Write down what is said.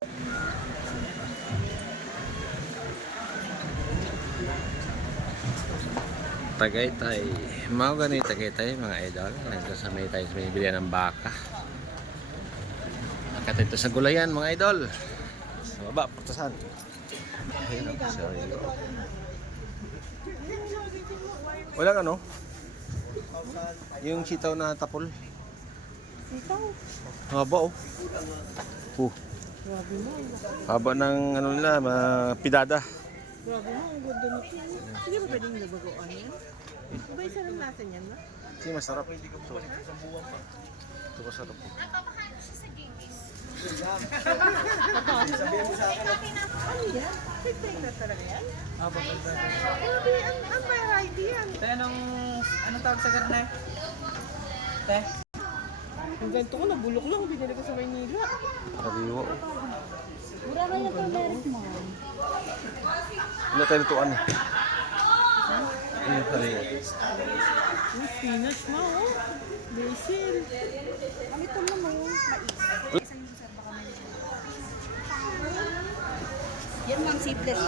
Tagaytay. Mga ganito Tagaytay mga idol. Nagsasamay tayo sa binibilihan ng baka. Nakatito sa gulayan mga idol. Sa baba, putasan. Ayun, sorry. Walang ano? Yung sitaw na tapol. Sitaw? Haba oh. Grabe mo. Haba ng ano nila, pidada. Grabe mo, ang ganda nito. Hindi ba pwedeng nabagoan yan? Iba isa ng lasa niyan, no? Hindi masarap. Ito masarap po. Ano yan? Fitting na talaga yan? Papaganda. Grabe, ang variety yan. Te, anong tawag sa garne? Te? Ang ganito ko, nabulok lang. Binili ko sa Maynila. Karabiwo. Mura nga yung turmeric mo. Wala tayo nituan eh. Ano pala yun? May spinach mo, oh. Basil. Ang ito mo, mais. Yan, ma'am, seedless.